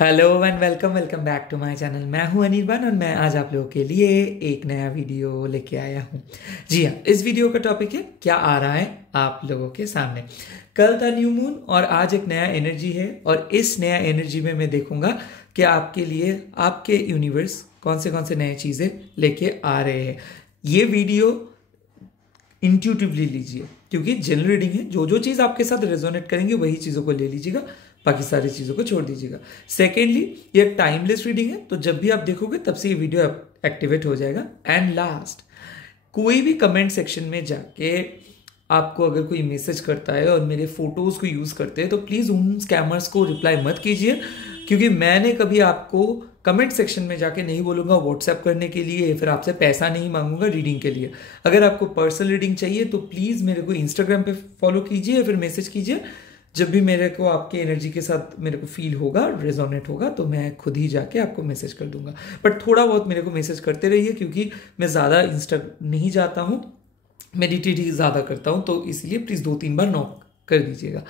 Hello and welcome welcome back to my channel. मैं हूं अनिर्बान और मैं आज आप लोगों के लिए एक नया वीडियो लेके आया हूं। जी हाँ, इस वीडियो का टॉपिक है क्या आ रहा है आप लोगों के सामने। कल था न्यू मून और आज एक नया एनर्जी है और इस नया एनर्जी में मैं देखूंगा कि आपके लिए आपके यूनिवर्स कौन से नए चीज़ें लेके आ रहे हैं। ये वीडियो इंट्यूटिवली लीजिए क्योंकि जनरल रीडिंग है, जो जो चीज़ आपके साथ रेजोनेट करेंगे वही चीज़ों को ले लीजिएगा, बाकी सारी चीज़ों को छोड़ दीजिएगा। सेकेंडली, ये टाइमलेस रीडिंग है तो जब भी आप देखोगे तब से ये वीडियो एक्टिवेट हो जाएगा। एंड लास्ट, कोई भी कमेंट सेक्शन में जाके आपको अगर कोई मैसेज करता है और मेरे फोटोज़ को यूज़ करते हैं तो प्लीज़ उन स्कैमर्स को रिप्लाई मत कीजिए, क्योंकि मैंने कभी आपको कमेंट सेक्शन में जाके नहीं बोलूँगा व्हाट्सएप करने के लिए या फिर आपसे पैसा नहीं मांगूंगा रीडिंग के लिए। अगर आपको पर्सनल रीडिंग चाहिए तो प्लीज़ मेरे को इंस्टाग्राम पे फॉलो कीजिए या फिर मैसेज कीजिए। जब भी मेरे को आपके एनर्जी के साथ मेरे को फील होगा, रेजोनेट होगा, तो मैं खुद ही जाके आपको मैसेज कर दूंगा। बट थोड़ा बहुत मेरे को मैसेज करते रहिए क्योंकि मैं ज़्यादा इंस्टा नहीं जाता हूँ, मेडिटेट ही ज़्यादा करता हूँ, तो इसलिए प्लीज़ 2-3 बार नॉक कर दीजिएगा,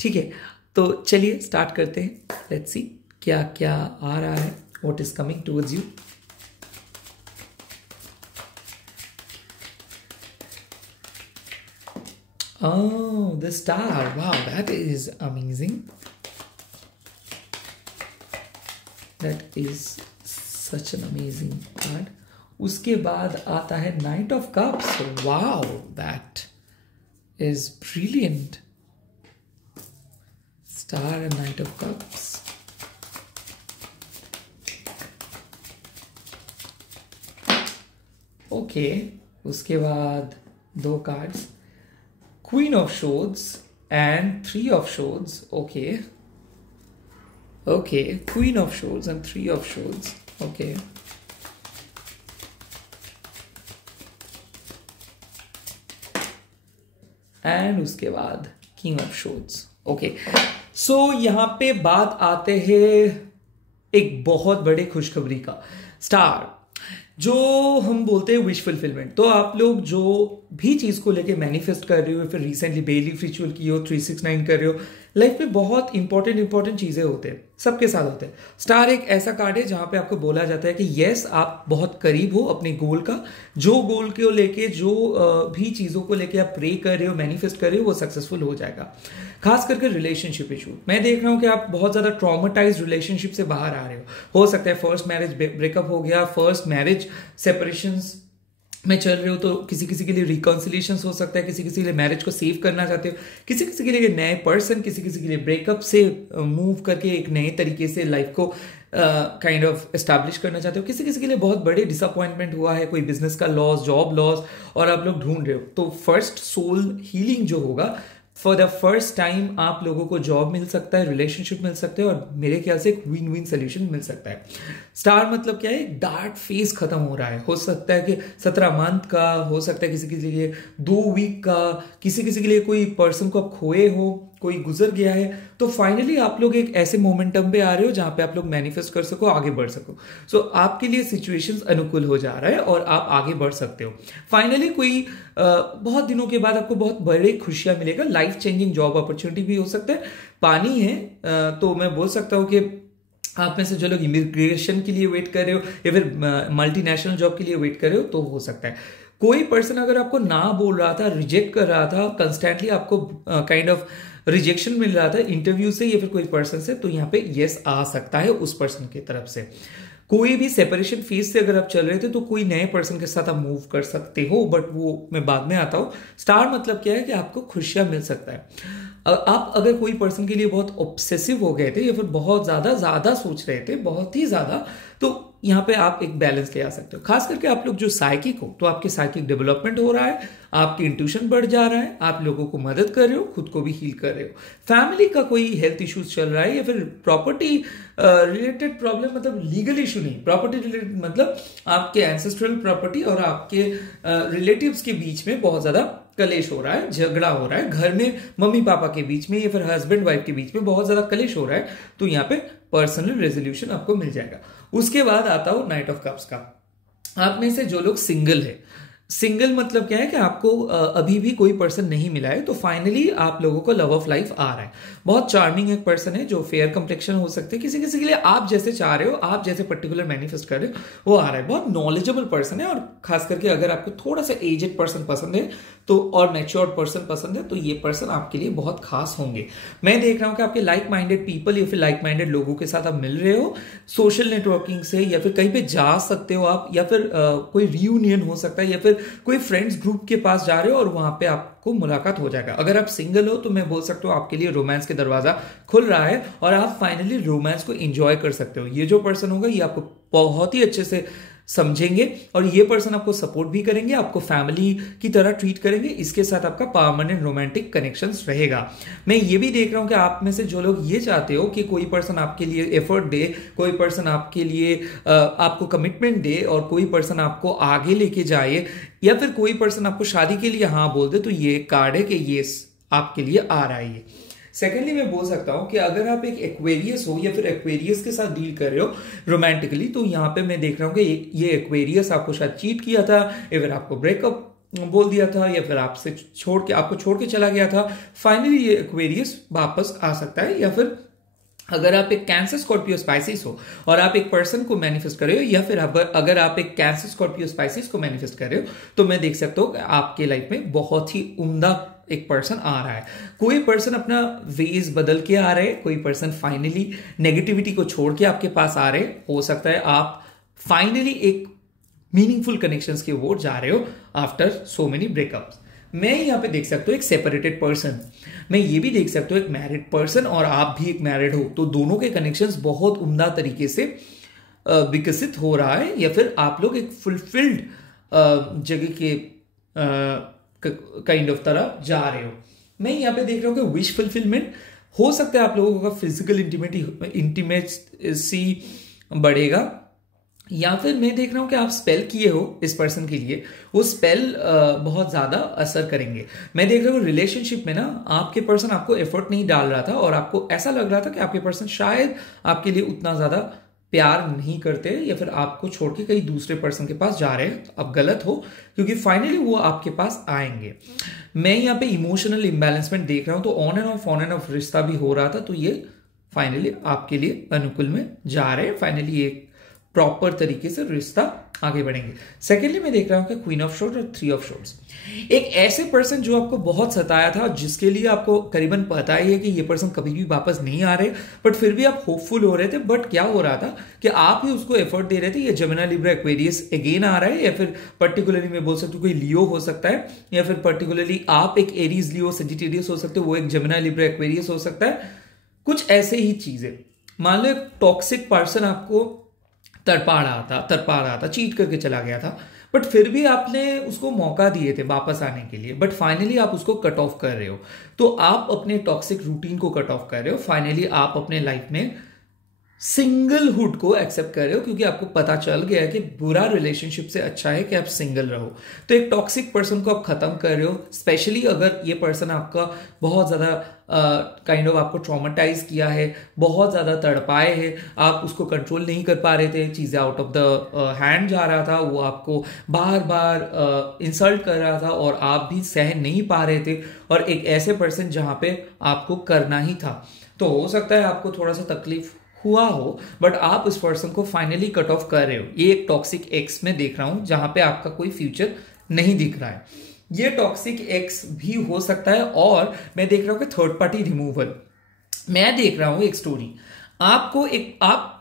ठीक है। तो चलिए स्टार्ट करते हैं। लेट्स सी क्या क्या आ रहा है, what is coming towards you. Oh, the star. Wow, that is amazing. That is such an amazing card. उसके बाद आता है night of cups. Wow, that is brilliant. Star and night of cups. Okay, उसके बाद दो cards, Queen of Swords and Three of Swords. Okay. Okay. Queen of Swords and Three of Swords. Okay. And उसके बाद King of Swords. Okay. So यहाँ पे बात आते हैं एक बहुत बड़े खुशखबरी का। स्टार, जो हम बोलते हैं विश फुलफिलमेंट, तो आप लोग जो भी चीज़ को लेके मैनिफेस्ट कर रहे हो, फिर रिसेंटली बेलीफ रिचुअल की हो, 369 कर रहे हो, लाइफ में बहुत इंपॉर्टेंट चीज़ें होते हैं, सबके साथ होते हैं। स्टार एक ऐसा कार्ड है जहाँ पे आपको बोला जाता है कि यस, आप बहुत करीब हो अपने गोल का। जो गोल को लेके, जो भी चीज़ों को लेके आप प्रे कर रहे हो, मैनिफेस्ट कर रहे हो, वो सक्सेसफुल हो जाएगा। खास करके रिलेशनशिप इशू, मैं देख रहा हूँ कि आप बहुत ज़्यादा ट्रॉमेटाइज्ड रिलेशनशिप से बाहर आ रहे हो सकता है फर्स्ट मैरिज ब्रेकअप हो गया, फर्स्ट मैरिज सेपरेशंस में चल रहे हो, तो किसी किसी के लिए रिकॉन्सिलेशन हो सकता है, किसी किसी के लिए मैरिज को सेव करना चाहते हो, किसी किसी के लिए नए पर्सन, किसी किसी के लिए ब्रेकअप से मूव करके एक नए तरीके से लाइफ को काइंड ऑफ एस्टैब्लिश करना चाहते हो, किसी किसी के लिए बहुत बड़े डिसअपॉइंटमेंट हुआ है, कोई बिजनेस का लॉस, जॉब लॉस, और आप लोग ढूंढ रहे हो। तो फर्स्ट सोल हीलिंग जो होगा, फॉर द फर्स्ट टाइम आप लोगों को जॉब मिल सकता है, रिलेशनशिप मिल सकता है, और मेरे ख्याल से एक विन विन सोल्यूशन मिल सकता है। स्टार मतलब क्या है, एक डार्क फेज खत्म हो रहा है। हो सकता है कि 17 मंथ का, हो सकता है किसी किसी के लिए 2 वीक का, किसी किसी के लिए कोई पर्सन को आप खोए हो, कोई गुजर गया है, तो फाइनली आप लोग एक ऐसे मोमेंटम पे आ रहे हो जहां पे आप लोग मैनिफेस्ट कर सको, आगे बढ़ सको। सो आपके लिए सिचुएशंस अनुकूल हो जा रहा है और आप आगे बढ़ सकते हो। फाइनली कोई बहुत दिनों के बाद आपको बहुत बड़े खुशियां मिलेगा। लाइफ चेंजिंग जॉब अपॉर्चुनिटी भी हो सकता है। पानी है तो मैं बोल सकता हूँ कि आप में से जो लोग इमिग्रेशन के लिए वेट कर रहे हो या फिर मल्टीनेशनल जॉब के लिए वेट कर रहे हो, तो हो सकता है कोई पर्सन अगर आपको ना बोल रहा था, रिजेक्ट कर रहा था, कंस्टेंटली आपको काइंड ऑफ रिजेक्शन मिल रहा था इंटरव्यू से या फिर कोई पर्सन से, तो यहाँ पे यस आ सकता है उस पर्सन की तरफ से। कोई भी सेपरेशन फेज से अगर आप चल रहे थे तो कोई नए पर्सन के साथ आप मूव कर सकते हो, बट वो मैं बाद में आता हूँ। स्टार मतलब क्या है कि आपको खुशियां मिल सकता है। आप अगर कोई पर्सन के लिए बहुत ऑब्सेसिव हो गए थे या फिर बहुत ज्यादा सोच रहे थे, बहुत ही ज्यादा, तो यहाँ पे आप एक बैलेंस ले आ सकते हो। खास करके आप लोग जो साइकिक हो, तो आपके साइकिक डेवलपमेंट हो रहा है, आपकी इंट्यूशन बढ़ जा रहा है, आप लोगों को मदद कर रहे हो, खुद को भी हील कर रहे हो। फैमिली का कोई हेल्थ इश्यूज चल रहा है या फिर प्रॉपर्टी रिलेटेड प्रॉब्लम, मतलब लीगल इशू नहीं, प्रॉपर्टी रिलेटेड मतलब आपके एंसेस्ट्रल प्रॉपर्टी और आपके रिलेटिव्स के बीच में बहुत ज्यादा कलेश हो रहा है, झगड़ा हो रहा है, घर में मम्मी पापा के बीच में या फिर हस्बैंड वाइफ के बीच में बहुत ज्यादा कलेश हो रहा है, तो यहाँ पे पर्सनल रेजोल्यूशन आपको मिल जाएगा। उसके बाद आता हो नाइट ऑफ कप्स का। आप में से जो लोग सिंगल है, सिंगल मतलब क्या है कि आपको अभी भी कोई पर्सन नहीं मिला है, तो फाइनली आप लोगों को लव ऑफ लाइफ आ रहा है। बहुत चार्मिंग एक पर्सन है, जो फेयर कंप्लेक्शन हो सकते हैं, किसी किसी के लिए आप जैसे चाह रहे हो, आप जैसे पर्टिकुलर मैनिफेस्ट कर रहे हो वो आ रहा है। बहुत नॉलेजेबल पर्सन है, और खास करके अगर आपको थोड़ा सा एजेड पर्सन पसंद है तो, और मैच्योर्ड पर्सन पसंद है, तो ये पर्सन आपके लिए बहुत खास होंगे। मैं देख रहा हूं कि आपके लाइक माइंडेड पीपल या फिर लाइक माइंडेड लोगों के साथ आप मिल रहे हो सोशल नेटवर्किंग से, या फिर कहीं पे जा सकते हो आप, या फिर कोई रियूनियन हो सकता है, या फिर कोई फ्रेंड्स ग्रुप के पास जा रहे हो और वहां पे आपको मुलाकात हो जाएगा। अगर आप सिंगल हो तो मैं बोल सकता हूँ आपके लिए रोमांस के दरवाजा खुल रहा है, और आप फाइनली रोमांस को एंजॉय कर सकते हो। ये जो पर्सन होगा ये आपको बहुत ही अच्छे से समझेंगे, और ये पर्सन आपको सपोर्ट भी करेंगे, आपको फैमिली की तरह ट्रीट करेंगे। इसके साथ आपका परमानेंट रोमांटिक कनेक्शंस रहेगा। मैं ये भी देख रहा हूं कि आप में से जो लोग ये चाहते हो कि कोई पर्सन आपके लिए एफर्ट दे, कोई पर्सन आपके लिए आपको कमिटमेंट दे, और कोई पर्सन आपको आगे लेके जाए, या फिर कोई पर्सन आपको शादी के लिए हाँ बोल दे, तो ये कार्ड है कि ये आपके लिए आ रहा है। ये सेकेंडली मैं बोल सकता हूं कि अगर आप एक एक्वेरियस हो, या फिर एक्वेरियस के साथ डील कर रहे हो रोमांटिकली, तो यहां पे मैं देख रहा हूं कि ये एक्वेरियस आपको शायद चीट किया था, या फिर आपको ब्रेकअप बोल दिया था, या फिर आपको छोड़ के चला गया था। फाइनली ये एक्वेरियस वापस आ सकता है। या फिर अगर आप एक कैंसर स्कॉर्पियो स्पाइसिस हो और आप एक पर्सन को मैनिफेस्ट कर रहे हो, या फिर अगर आप एक कैंसर स्कॉर्पियो स्पाइसिस को मैनिफेस्ट कर रहे हो, तो मैं देख सकता हूं कि आपके लाइफ में बहुत ही उम्दा एक पर्सन आ रहा है। कोई पर्सन अपना वेज बदल के आ रहे हैं, कोई पर्सन फाइनली नेगेटिविटी को छोड़ के आपके पास आ रहे हैं। हो सकता है आप फाइनली एक मीनिंगफुल कनेक्शंस की ओर जा रहे हो आफ्टर सो मेनी ब्रेकअप्स। मैं यहां पे देख सकता हूं एक सेपरेटेड पर्सन, मैं ये भी देख सकता हूं एक मैरिड पर्सन, और आप भी एक मैरिड हो, तो दोनों के कनेक्शंस बहुत उम्दा तरीके से विकसित हो रहा है, या फिर आप लोग एक फुलफिल्ड जगह के काइंड ऑफ तरह जा रहे हो। मैं यहां पे देख रहा हूं कि विश फुलफिलमेंट हो सकता है, आप लोगों का फिजिकल इंटीमेसी बढ़ेगा, या फिर मैं देख रहा हूं कि आप स्पेल किए हो इस पर्सन के लिए, वो स्पेल बहुत ज्यादा असर करेंगे। मैं देख रहा हूं रिलेशनशिप में ना आपके पर्सन आपको एफर्ट नहीं डाल रहा था, और आपको ऐसा लग रहा था कि आपके पर्सन शायद आपके लिए उतना ज्यादा प्यार नहीं करते, या फिर आपको छोड़ के कहीं दूसरे पर्सन के पास जा रहे हैं। तो आप गलत हो, क्योंकि फाइनली वो आपके पास आएंगे। मैं यहाँ पे इमोशनल इम्बैलेंसमेंट देख रहा हूं, तो ऑन एंड ऑफ रिश्ता भी हो रहा था, तो ये फाइनली आपके लिए अनुकूल में जा रहे हैं। फाइनली एक प्रॉपर तरीके से रिश्ता आगे बढ़ेंगे। सेकेंडली मैं देख रहा हूं कि क्वीन ऑफ शॉर्ट्स और थ्री ऑफ शॉर्ट्स, एक ऐसे पर्सन जो आपको बहुत सताया था, जिसके लिए आपको करीबन पता ही है कि ये पर्सन कभी भी वापस नहीं आ रहे, बट फिर भी आप होपफुल हो रहे थे। बट क्या हो रहा था कि आप ही उसको एफर्ट दे रहे थे। ये जेमिनी लिब्रा एक्वेरियस अगेन आ रहा है, या फिर पर्टिकुलरली मैं बोल सकता हूँ कोई लियो हो सकता है, या फिर पर्टिकुलरली आप एक एरीज लियो सजिटेरियस हो सकते हो, वो एक जेमिनी लिब्रा एक्वेरियस हो सकता है। कुछ ऐसे ही चीजें, मान लो एक टॉक्सिक पर्सन आपको तरपा रहा था, चीट करके चला गया था, बट फिर भी आपने उसको मौका दिए थे वापस आने के लिए, बट फाइनली आप उसको कट ऑफ कर रहे हो। तो आप अपने टॉक्सिक रूटीन को कट ऑफ कर रहे हो। फाइनली आप अपने लाइफ में सिंगलहुड को एक्सेप्ट कर रहे हो, क्योंकि आपको पता चल गया है कि बुरा रिलेशनशिप से अच्छा है कि आप सिंगल रहो। तो एक टॉक्सिक पर्सन को आप खत्म कर रहे हो, स्पेशली अगर ये पर्सन आपका बहुत ज्यादा काइंड ऑफ आपको ट्रॉमेटाइज किया है, बहुत ज्यादा तड़पाए है, आप उसको कंट्रोल नहीं कर पा रहे थे, चीजें आउट ऑफ द हैंड जा रहा था, वो आपको बार बार इंसल्ट कर रहा था, और आप भी सहन नहीं पा रहे थे, और एक ऐसे पर्सन जहां पे आपको करना ही था। तो हो सकता है आपको थोड़ा सा तकलीफ हुआ हो, बट आप इस पर्सन को फाइनली कट ऑफ कर रहे हो। ये एक टॉक्सिक एक्स में देख रहा हूं, जहां पे आपका कोई फ्यूचर नहीं दिख रहा है। ये टॉक्सिक एक्स भी हो सकता है। और मैं देख रहा हूं कि थर्ड पार्टी रिमूवल, मैं देख रहा हूं एक स्टोरी, आप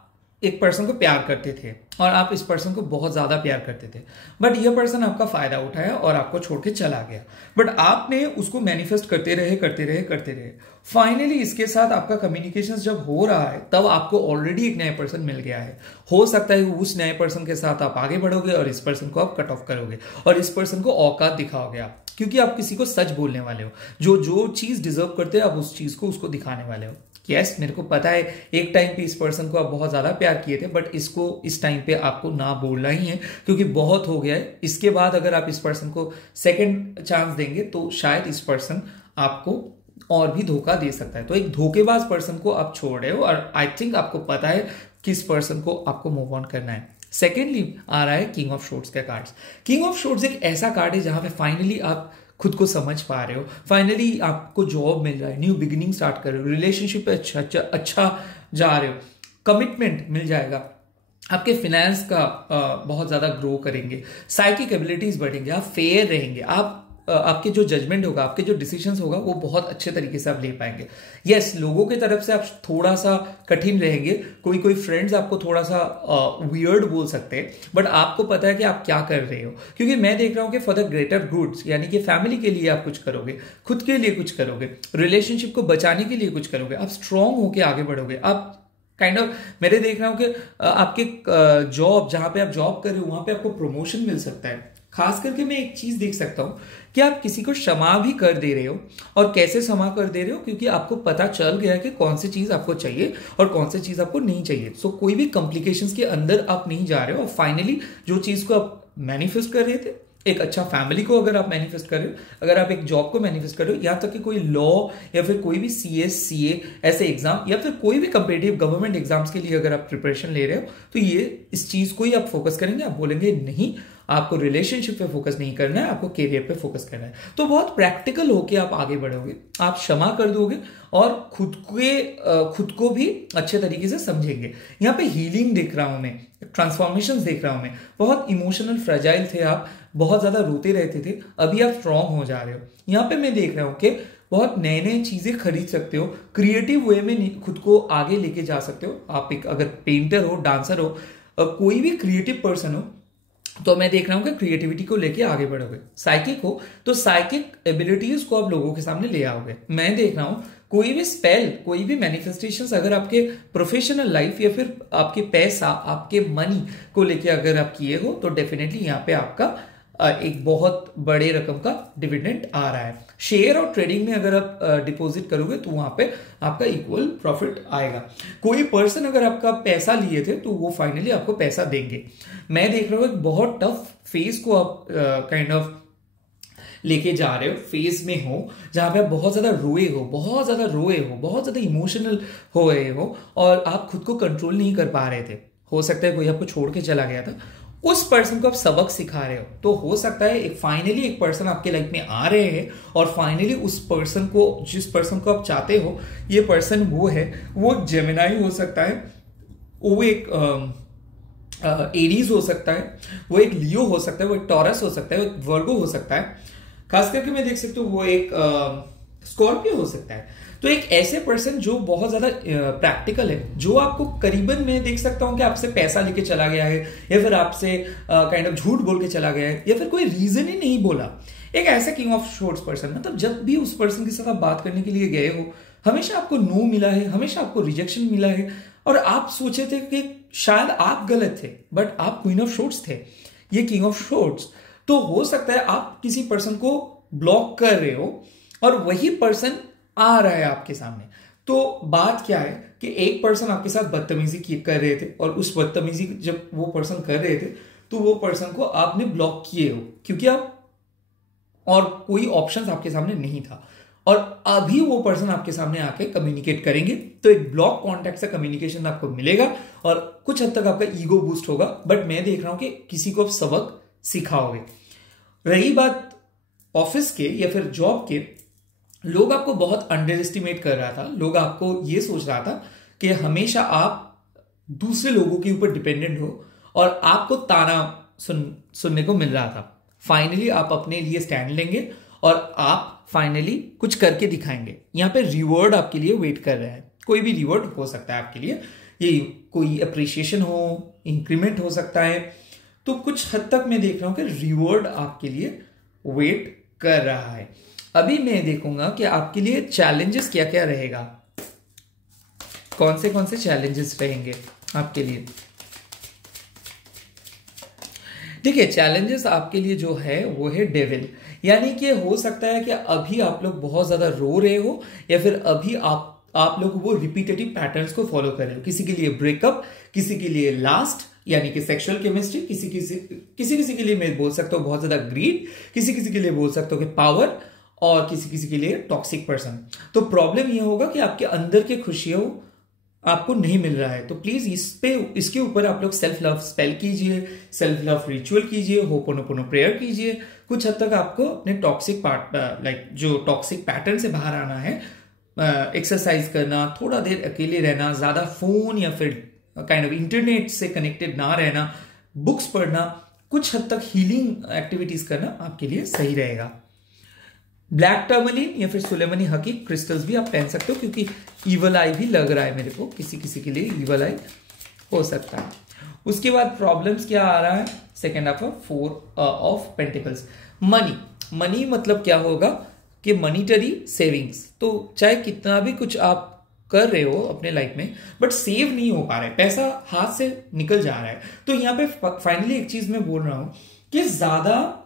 एक पर्सन को प्यार करते थे, और आप इस पर्सन को बहुत ज्यादा प्यार करते थे, बट यह पर्सन आपका फायदा उठाया और आपको छोड़ के चला गया, बट आपने उसको मैनिफेस्ट करते रहे। फाइनली इसके साथ आपका कम्युनिकेशन जब हो रहा है, तब आपको ऑलरेडी एक नया पर्सन मिल गया है। हो सकता है उस नए पर्सन के साथ आप आगे बढ़ोगे, और इस पर्सन को आप कट ऑफ करोगे, और इस पर्सन को औकात दिखाओगे आप, क्योंकि आप किसी को सच बोलने वाले हो। जो चीज डिजर्व करते हो, आप उस चीज को उसको दिखाने वाले हो। यस, मेरे को पता है एक टाइम पे इस पर्सन को आप बहुत ज्यादा प्यार किए थे, बट इसको इस टाइम पे आपको ना बोलना ही है, क्योंकि बहुत हो गया है। इसके बाद अगर आप इस पर्सन को सेकंड चांस देंगे, तो शायद इस पर्सन आपको और भी धोखा दे सकता है। तो एक धोखेबाज पर्सन को आप छोड़ रहे हो, और आई थिंक आपको पता है किस पर्सन को आपको मूव ऑन करना है। सेकेंडली आ रहा है किंग ऑफ शॉर्ट्स का कार्ड्स। किंग ऑफ शॉर्ट्स एक ऐसा कार्ड है जहां पे फाइनली आप खुद को समझ पा रहे हो, फाइनली आपको जॉब मिल रहा है, न्यू बिगिनिंग स्टार्ट कर रहे हो, रिलेशनशिप पे अच्छा जा रहे हो, कमिटमेंट मिल जाएगा, आपके फिनेंस का बहुत ज्यादा ग्रो करेंगे, साइकिक एबिलिटीज बढ़ेंगे, आप फेयर रहेंगे, आपके जो जजमेंट होगा, आपके जो डिसीजंस होगा वो बहुत अच्छे तरीके से आप ले पाएंगे। यस, लोगों की तरफ से आप थोड़ा सा कठिन रहेंगे, कोई फ्रेंड्स आपको थोड़ा सा वियर्ड बोल सकते हैं, बट आपको पता है कि आप क्या कर रहे हो, क्योंकि मैं देख रहा हूं कि फॉर द ग्रेटर गुड्स, यानी कि फैमिली के लिए आप कुछ करोगे, खुद के लिए कुछ करोगे, रिलेशनशिप को बचाने के लिए कुछ करोगे, आप स्ट्रांग होके आगे बढ़ोगे। आप मेरे देख रहा हूं कि आपके जॉब, जहां पे आप जॉब कर रहे हो वहां पे आपको प्रमोशन मिल सकता है। खास करके मैं एक चीज देख सकता हूं कि आप किसी को क्षमा भी कर दे रहे हो, और कैसे क्षमा कर दे रहे हो, क्योंकि आपको पता चल गया कि कौन सी चीज आपको चाहिए और कौन सी चीज आपको नहीं चाहिए। सो कोई भी कॉम्प्लिकेशंस के अंदर आप नहीं जा रहे हो, और फाइनली जो चीज को आप मैनिफेस्ट कर रहे थे, एक अच्छा फैमिली को अगर आप मैनिफेस्ट कर रहे हो, अगर आप एक जॉब को मैनिफेस्ट कर रहे हो, यहां तक कि कोई लॉ या फिर कोई भी CS CA ऐसे एग्जाम, या फिर कोई भी कंपेटिटिव गवर्नमेंट एग्जाम्स के लिए अगर आप प्रिपरेशन ले रहे हो, तो ये इस चीज को ही आप फोकस करेंगे। आप बोलेंगे नहीं, आपको रिलेशनशिप पे फोकस नहीं करना है, आपको करियर पे फोकस करना है। तो बहुत प्रैक्टिकल होके आप आगे बढ़ोगे, आप क्षमा कर दोगे और खुद को भी अच्छे तरीके से समझेंगे। यहाँ पे हीलिंग देख रहा हूं मैं, ट्रांसफॉर्मेशन देख रहा हूं मैं। बहुत इमोशनल फ्रेजाइल थे आप, बहुत ज्यादा रोते रहते थे, अभी आप स्ट्रांग हो जा रहे हो। यहाँ पे मैं देख रहा हूं कि बहुत नए नए चीजें खरीद सकते हो, क्रिएटिव वे में खुद को आगे लेके जा सकते हो। आप एक अगर पेंटर हो, डांसर हो, कोई भी क्रिएटिव पर्सन हो, तो मैं देख रहा हूं कि क्रिएटिविटी को लेके आगे बढ़ोगे। साइकिक हो तो साइकिक एबिलिटीज को आप लोगों के सामने ले आओगे। मैं देख रहा हूं कोई भी स्पेल, कोई भी मैनिफेस्टेशंस अगर आपके प्रोफेशनल लाइफ या फिर आपके पैसा, आपके मनी को लेके अगर आप किए हो, तो डेफिनेटली यहाँ पे आपका एक बहुत बड़े रकम का डिविडेंड आ रहा है। शेयर और ट्रेडिंग में अगर आप डिपॉजिट करोगे तो वहां पे आपका इक्वल प्रॉफिट आएगा। कोई पर्सन अगर आपका पैसा लिए थे तो वो फाइनली आपको पैसा देंगे। मैं देख रहा हूं एक बहुत टफ फेज को आप काइंड ऑफ लेके जा रहे हो, फेज में हो जहां पे आप बहुत ज्यादा रोए हो, बहुत ज्यादा इमोशनल हो रहे हो, और आप खुद को कंट्रोल नहीं कर पा रहे थे। हो सकता है कोई आपको छोड़ के चला गया था, उस पर्सन को आप सबक सिखा रहे हो। तो हो सकता है एक फाइनली एक पर्सन आपके लाइफ में आ रहे हैं, और फाइनली उस पर्सन को, जिस पर्सन को आप चाहते हो, ये पर्सन वो है, वो जेमिनाई हो सकता है, वो एक एरीज हो सकता है, वो एक लियो हो सकता है, वो एक टॉरस हो सकता है, वो एक वर्गो हो सकता है। खास करके मैं देख सकता हूँ वो एक स्कॉर्पियो हो सकता है। तो एक ऐसे पर्सन जो बहुत ज्यादा प्रैक्टिकल है, जो आपको करीबन मैं देख सकता हूं कि आपसे पैसा लेके चला गया है, या फिर आपसे काइंड ऑफ झूठ बोल के चला गया है, या फिर कोई रीजन ही नहीं बोला। एक ऐसा किंग ऑफ शॉर्ट्स पर्सन, मतलब जब भी उस पर्सन के साथ आप बात करने के लिए गए हो, हमेशा आपको नो मिला है, हमेशा आपको रिजेक्शन मिला है, और आप सोचे थे कि शायद आप गलत थे, बट आप क्वीन ऑफ शॉर्ट्स थे, ये किंग ऑफ शॉर्ट्स। तो हो सकता है आप किसी पर्सन को ब्लॉक कर रहे हो और वही पर्सन आ रहा है आपके सामने। तो बात क्या है कि एक पर्सन आपके साथ बदतमीजी कर रहे थे, और उस बदतमीजी जब वो पर्सन कर रहे थे तो वो पर्सन को आपने ब्लॉक किए हो, क्योंकि आप और कोई ऑप्शन आपके सामने नहीं था, और अभी वो पर्सन आपके सामने आके कम्युनिकेट करेंगे, तो एक ब्लॉक कॉन्टेक्ट से कम्युनिकेशन आपको मिलेगा और कुछ हद तक आपका ईगो बूस्ट होगा। बट मैं देख रहा हूं कि किसी को आप सबक सिखाओगे। रही बात ऑफिस के या फिर जॉब के, लोग आपको बहुत अंडर एस्टिमेट कर रहा था, लोग आपको ये सोच रहा था कि हमेशा आप दूसरे लोगों के ऊपर डिपेंडेंट हो, और आपको ताना सुनने को मिल रहा था। फाइनली आप अपने लिए स्टैंड लेंगे और आप फाइनली कुछ करके दिखाएंगे। यहां पे रिवॉर्ड आपके लिए वेट कर रहा है, कोई भी रिवॉर्ड हो सकता है आपके लिए, ये कोई अप्रिशिएशन हो, इंक्रीमेंट हो सकता है। तो कुछ हद तक मैं देख रहा हूं कि रिवॉर्ड आपके लिए वेट कर रहा है। अभी मैं देखूंगा कि आपके लिए चैलेंजेस क्या क्या रहेगा, कौन से चैलेंजेस रहेंगे आपके लिए। ठीक है, चैलेंजेस आपके लिए जो है वो है डेविल, यानी कि हो सकता है कि अभी आप लोग बहुत ज्यादा रो रहे हो, या फिर अभी आप लोग वो रिपीटेटिव पैटर्न्स को फॉलो कर रहे हो। किसी के लिए ब्रेकअप, किसी के लिए लास्ट यानी कि सेक्सुअल केमिस्ट्री, किसी के लिए मैं बोल सकता हूं बहुत ज्यादा ग्रीड, किसी के लिए बोल सकता हूं कि पावर, और किसी के लिए टॉक्सिक पर्सन। तो प्रॉब्लम ये होगा कि आपके अंदर की खुशियों आपको नहीं मिल रहा है, तो प्लीज इसके ऊपर आप लोग सेल्फ लव स्पेल कीजिए, सेल्फ लव रिचुअल कीजिए, होपोनोपोनो प्रेयर कीजिए। कुछ हद तक आपको अपने टॉक्सिक जो टॉक्सिक पैटर्न से बाहर आना है। एक्सरसाइज करना, थोड़ा देर अकेले रहना, ज्यादा फोन या फिर काइंड ऑफ इंटरनेट से कनेक्टेड ना रहना, बुक्स पढ़ना, कुछ हद तक हीलिंग एक्टिविटीज करना आपके लिए सही रहेगा। ब्लैक टर्मलिन या फिर सुलेमनी हकीक क्रिस्टल्स भी आप पहन सकते हो, क्योंकि ईवल आई भी लग रहा है मेरे को, किसी किसी के लिए ईवल आई हो सकता है। उसके बाद प्रॉब्लम्स क्या आ रहा है, second half of 4 of pentacles. Money मतलब क्या होगा कि मनीटरी सेविंग्स, तो चाहे कितना भी कुछ आप कर रहे हो अपने लाइफ में, बट सेव नहीं हो पा रहा है, पैसा हाथ से निकल जा रहा है। तो यहां पे फाइनली एक चीज मैं बोल रहा हूं कि ज्यादा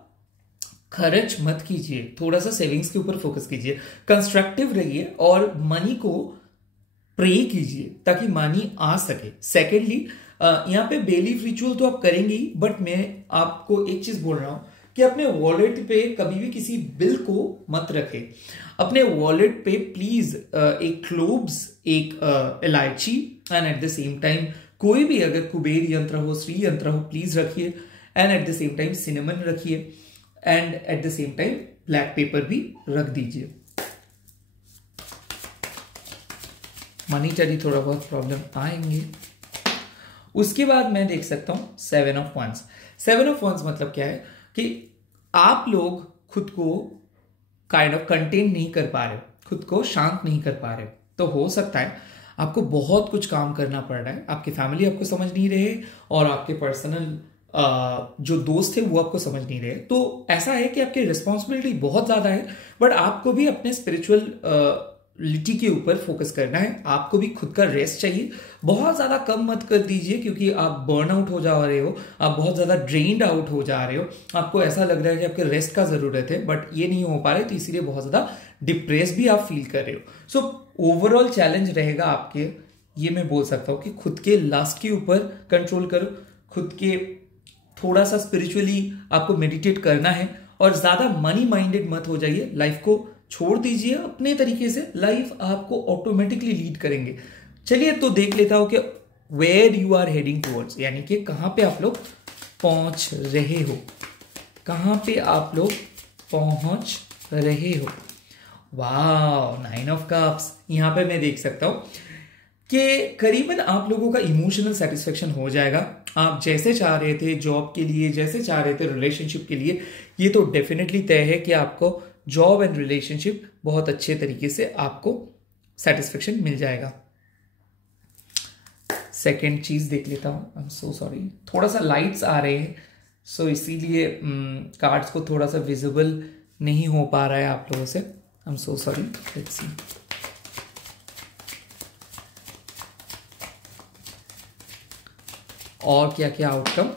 खर्च मत कीजिए, थोड़ा सा सेविंग्स के ऊपर फोकस कीजिए, कंस्ट्रक्टिव रहिए और मनी को प्रे कीजिए ताकि मनी आ सके। सेकेंडली यहाँ पे बेलीफ रिचुअल तो आप करेंगे ही, बट मैं आपको एक चीज बोल रहा हूं कि अपने वॉलेट पे कभी भी किसी बिल को मत रखें। अपने वॉलेट पे प्लीज एक क्लोव्स, एक इलायची and at the same time कोई भी अगर कुबेर यंत्र हो, श्री यंत्र हो, प्लीज रखिए। And at the same time cinnamon रखिए and at the same time black pepper भी रख दीजिए। मनीटरी थोड़ा बहुत प्रॉब्लम आएंगे। उसके बाद मैं देख सकता हूं 7 ऑफ वंस। 7 ऑफ वंस मतलब क्या है कि आप लोग खुद को काइंड ऑफ कंटेन नहीं कर पा रहे, खुद को शांत नहीं कर पा रहे। तो हो सकता है आपको बहुत कुछ काम करना पड़ रहा है, आपकी फैमिली आपको समझ नहीं रहे और आपके पर्सनल जो दोस्त थे वो आपको समझ नहीं रहे। तो ऐसा है कि आपकी रिस्पॉन्सिबिलिटी बहुत ज्यादा है, बट आपको भी अपने स्पिरिचुअलिटी के ऊपर फोकस करना है। आपको भी खुद का रेस्ट चाहिए, बहुत ज्यादा कम मत कर दीजिए क्योंकि आप बर्न आउट हो जा रहे हो, आप बहुत ज्यादा ड्रेन्ड आउट हो जा रहे हो, आपको ऐसा लग रहा है कि आपके रेस्ट का जरूरत है, बट ये नहीं हो पा रहा है, तो इसीलिए बहुत ज्यादा डिप्रेस भी आप फील कर रहे हो। सो ओवरऑल चैलेंज रहेगा आपके, ये मैं बोल सकता हूं कि खुद के लस्ट के ऊपर कंट्रोल करो, खुद के थोड़ा सा स्पिरिचुअली आपको मेडिटेट करना है और ज्यादा मनी माइंडेड मत हो जाइए। लाइफ को छोड़ दीजिए अपने तरीके से, लाइफ आपको ऑटोमेटिकली लीड करेंगे। चलिए तो देख लेता हूं कि where you are heading towards, यानी कि कहां पे आप लोग पहुंच रहे हो, कहां पे आप लोग पहुंच रहे हो। वाह, 9 ऑफ कप्स। यहां पे मैं देख सकता हूं कि करीबन आप लोगों का इमोशनल सेटिस्फेक्शन हो जाएगा। आप जैसे चाह रहे थे जॉब के लिए, जैसे चाह रहे थे रिलेशनशिप के लिए, ये तो डेफिनेटली तय है कि आपको जॉब एंड रिलेशनशिप बहुत अच्छे तरीके से आपको सेटिस्फेक्शन मिल जाएगा। सेकेंड चीज देख लेता हूं, आई एम सो सॉरी, थोड़ा सा लाइट्स आ रहे हैं सो इसीलिए कार्ड्स को थोड़ा सा विजिबल नहीं हो पा रहा है आप लोगों से, I am so sorry. Let's see. और क्या क्या आउटकम,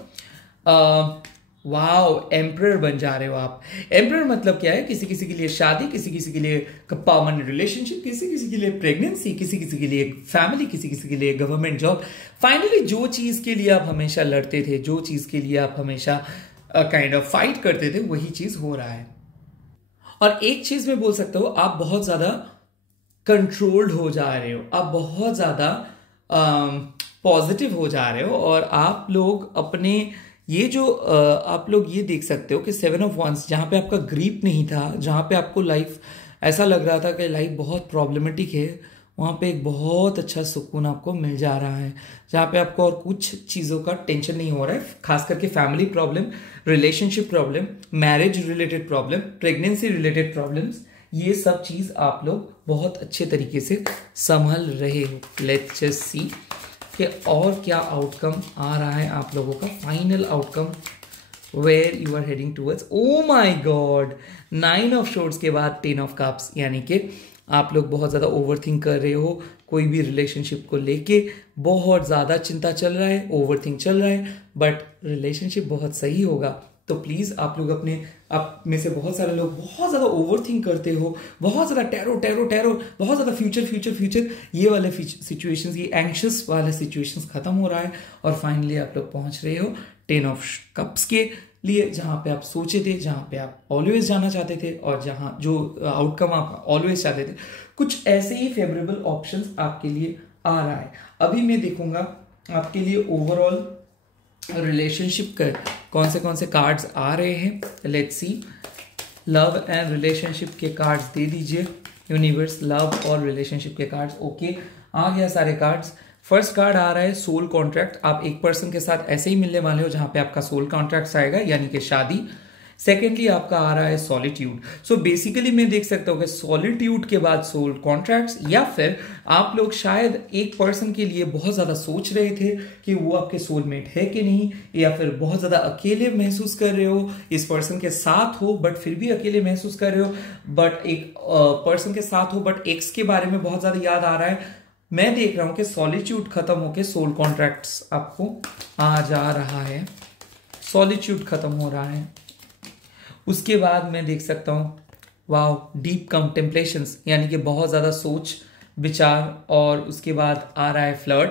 वाओ, एम्परर बन जा रहे हो आप। एम्परर मतलब क्या है, किसी किसी के लिए शादी, किसी किसी के लिए परमानेंट रिलेशनशिप, किसी किसी के लिए प्रेगनेंसी, किसी किसी के लिए फैमिली, किसी किसी के लिए गवर्नमेंट जॉब। फाइनली जो चीज के लिए आप हमेशा लड़ते थे, जो चीज के लिए आप हमेशा काइंड ऑफ फाइट करते थे, वही चीज हो रहा है। और एक चीज मैं बोल सकता हूं, आप बहुत ज्यादा कंट्रोल्ड हो जा रहे हो, आप बहुत ज्यादा पॉजिटिव हो जा रहे हो और आप लोग अपने ये जो आप लोग ये देख सकते हो कि 7 ऑफ वंस, जहां पे आपका ग्रीप नहीं था, जहां पे आपको लाइफ ऐसा लग रहा था कि लाइफ बहुत प्रॉब्लमेटिक है, वहां पे एक बहुत अच्छा सुकून आपको मिल जा रहा है, जहां पे आपको और कुछ चीज़ों का टेंशन नहीं हो रहा है, खास करके family problem, relationship problem, marriage related problem, pregnancy related problems, ये सब चीज़ आप लोग बहुत अच्छे तरीके से संभल रहे हो। लेट्स जस्ट सी कि और क्या आउटकम आ रहा है आप लोगों का, final outcome where you are heading towards. Oh my god, 9 of shorts के बाद 10 ऑफ कप्स, यानी कि आप लोग बहुत ज़्यादा ओवरथिंक कर रहे हो, कोई भी रिलेशनशिप को लेके बहुत ज़्यादा चिंता चल रहा है, ओवरथिंक चल रहा है, बट रिलेशनशिप बहुत सही होगा। तो प्लीज़ आप लोग अपने आप में से बहुत सारे लोग बहुत ज़्यादा ओवरथिंक करते हो, बहुत ज़्यादा टैरो, बहुत ज़्यादा फ्यूचर, ये वाले सिचुएशंस, ये एंग्शियस वाले सिचुएशंस खत्म हो रहा है और फाइनली आप लोग पहुंच रहे हो 10 ऑफ कप्स के लिए, जहां पे आप सोचे थे, जहां पे आप ऑलवेज जाना चाहते थे और जहां जो आउटकम आप ऑलवेज चाहते थे। कुछ ऐसे ही फेवरेबल ऑप्शंस आपके लिए आ रहा है। अभी मैं देखूंगा आपके लिए ओवरऑल रिलेशनशिप का कौन से कार्ड्स आ रहे हैं। Let's see, love and relationship के कार्ड्स दे दीजिए यूनिवर्स, लव और रिलेशनशिप के कार्ड्स। ओके, आ गया सारे कार्ड्स। फर्स्ट कार्ड आ रहा है सोल कॉन्ट्रैक्ट। आप एक पर्सन के साथ ऐसे ही मिलने वाले हो जहां पे आपका सोल कॉन्ट्रैक्ट आएगा, यानी कि शादी। सेकेंडली आपका आ रहा है सॉलिट्यूड। सो बेसिकली मैं देख सकता हूँ कि सॉलिट्यूड के बाद सोल कॉन्ट्रैक्ट्स, या फिर आप लोग शायद एक पर्सन के लिए बहुत ज्यादा सोच रहे थे कि वो आपके सोलमेट है कि नहीं, या फिर बहुत ज्यादा अकेले महसूस कर रहे हो, इस पर्सन के साथ हो बट फिर भी अकेले महसूस कर रहे हो, बट एक पर्सन के साथ हो बट एक्स के बारे में बहुत ज्यादा याद आ रहा है। मैं देख रहा हूं कि सॉलिट्यूड खत्म होके सोल कॉन्ट्रैक्ट्स आपको आ जा रहा है, सॉलिट्यूड खत्म हो रहा है। उसके बाद मैं देख सकता हूं वाओ, डीप कंटेम्पलेशंस, यानी कि बहुत ज्यादा सोच विचार, और उसके बाद आ रहा है फ्लर्ट।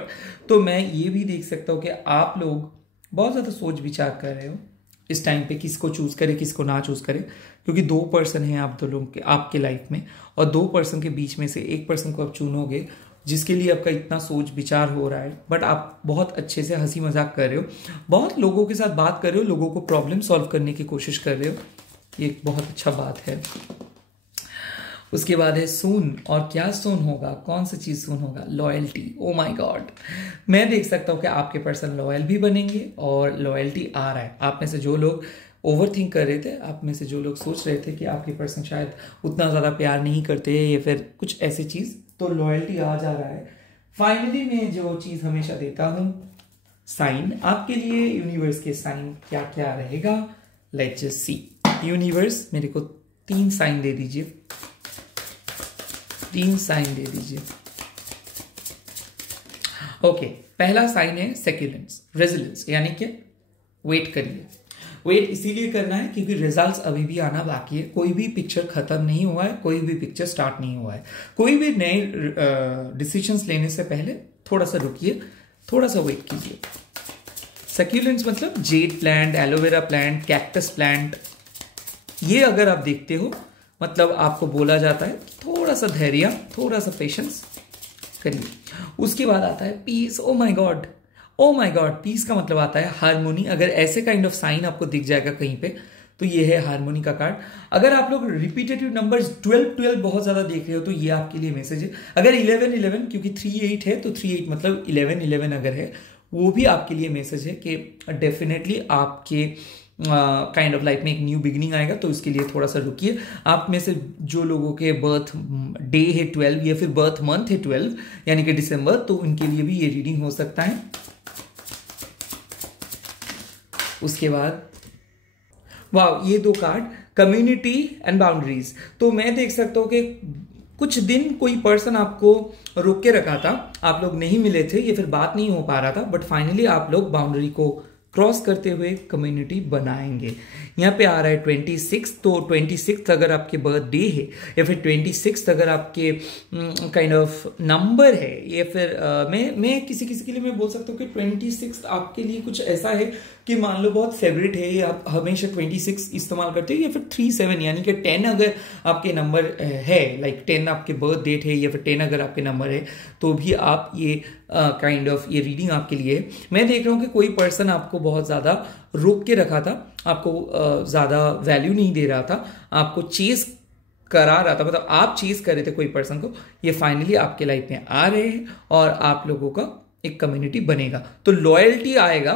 तो मैं ये भी देख सकता हूं कि आप लोग बहुत ज्यादा सोच विचार कर रहे हो इस टाइम पे, किसको चूज करे किसको ना चूज करे, क्योंकि 2 पर्सन हैं आप दोनों के आपके लाइफ में, और 2 पर्सन के बीच में से एक पर्सन को आप चुनोगे जिसके लिए आपका इतना सोच विचार हो रहा है, बट आप बहुत अच्छे से हंसी मजाक कर रहे हो, बहुत लोगों के साथ बात कर रहे हो, लोगों को प्रॉब्लम सॉल्व करने की कोशिश कर रहे हो। ये एक बहुत अच्छा बात है। उसके बाद है सून, और क्या सून होगा, कौन सी चीज सून होगा, लॉयल्टी। ओ माय गॉड, मैं देख सकता हूं कि आपके पर्सन लॉयल भी बनेंगे और लॉयल्टी आ रहा है। आप में से जो लोग ओवर थिंक कर रहे थे, आप में से जो लोग सोच रहे थे कि आपके पर्सन शायद उतना ज्यादा प्यार नहीं करते या फिर कुछ ऐसी चीज, तो लॉयल्टी आ जा रहा है। फाइनली मैं जो चीज हमेशा देता हूं, साइन। आपके लिए यूनिवर्स के साइन क्या क्या रहेगा, लेट्स जस्ट सी। यूनिवर्स मेरे को 3 साइन दे दीजिए, 3 साइन दे दीजिए। ओके, पहला साइन है सेक्यूलेंस, रेजिलेंस, यानी कि वेट करिए। वेट इसीलिए करना है क्योंकि रिजल्ट्स अभी भी आना बाकी है, कोई भी पिक्चर खत्म नहीं हुआ है, कोई भी पिक्चर स्टार्ट नहीं हुआ है। कोई भी नए डिसीजंस लेने से पहले थोड़ा सा रुकिए, थोड़ा सा वेट कीजिए। सक्यूलेंट्स मतलब jade plant, aloe vera plant, cactus plant, ये अगर आप देखते हो मतलब आपको बोला जाता है थोड़ा सा धैर्य, थोड़ा सा पेशेंस करिए। उसके बाद आता है peace. Oh my god, oh my god, peace का मतलब आता है हारमोनी। अगर ऐसे काइंड ऑफ साइन आपको दिख जाएगा कहीं पे तो ये है हारमोनी का कार्ड। अगर आप लोग रिपीटेटिव नंबर्स 12 बहुत ज्यादा देख रहे हो तो ये आपके लिए मैसेज है। अगर 11 क्योंकि 38 है तो 38 मतलब 11 अगर है, वो भी आपके लिए मैसेज है कि डेफिनेटली आपके काइंड ऑफ लाइफ में एक न्यू बिगिनिंग आएगा, तो इसके लिए थोड़ा सा रुकिए। आप में से जो लोगों के बर्थ डे है 12 या फिर बर्थ मंथ है 12 यानी कि दिसंबर, तो उनके लिए भी ये रीडिंग हो सकता है। उसके बाद वाह, ये 2 कार्ड कम्युनिटी एंड बाउंड्रीज। तो मैं देख सकता हूं कि कुछ दिन कोई पर्सन आपको रोक के रखा था, आप लोग नहीं मिले थे या फिर बात नहीं हो पा रहा था, बट फाइनली आप लोग बाउंड्री को क्रॉस करते हुए कम्युनिटी बनाएंगे। यहाँ पे आ रहा है 26, तो 26 अगर आपके बर्थडे है या फिर 26 अगर आपके काइंड ऑफ नंबर है, या फिर मैं किसी के लिए मैं बोल सकता हूँ कि 26 आपके लिए कुछ ऐसा है कि मान लो बहुत फेवरेट है, आप हमेशा 26 इस्तेमाल करते हो, या फिर 37 यानी कि 10 अगर आपके नंबर है, लाइक 10 आपके बर्थ डेट है या फिर 10 अगर आपके नंबर है, तो भी आप ये काइंड ऑफ ये रीडिंग आपके लिए। मैं देख रहा हूँ कि कोई पर्सन आपको बहुत ज्यादा रोक के रखा था, आपको ज्यादा वैल्यू नहीं दे रहा था, आपको चेस करा रहा था, मतलब आप चेस कर रहे थे कोई पर्सन को। ये फाइनली आपके लाइफ में आ रहे हैं और आप लोगों का एक कम्युनिटी बनेगा। तो लॉयल्टी आएगा,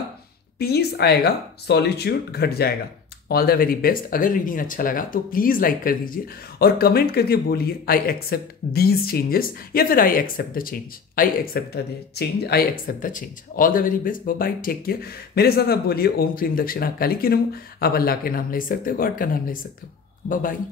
पीस आएगा, सॉलिट्यूड घट जाएगा। All the very best. अगर रीडिंग अच्छा लगा तो प्लीज लाइक कर दीजिए और कमेंट करके बोलिए आई एक्सेप्ट दीज चेंजेस, या फिर I accept the change, I accept the change, I accept the change. All the very best, bye, take care. मेरे साथ आप बोलिए ओम क्रीम दक्षिणा काली की नमो। आप अल्लाह के नाम ले सकते हो, गॉड का नाम ले सकते हो। बाय।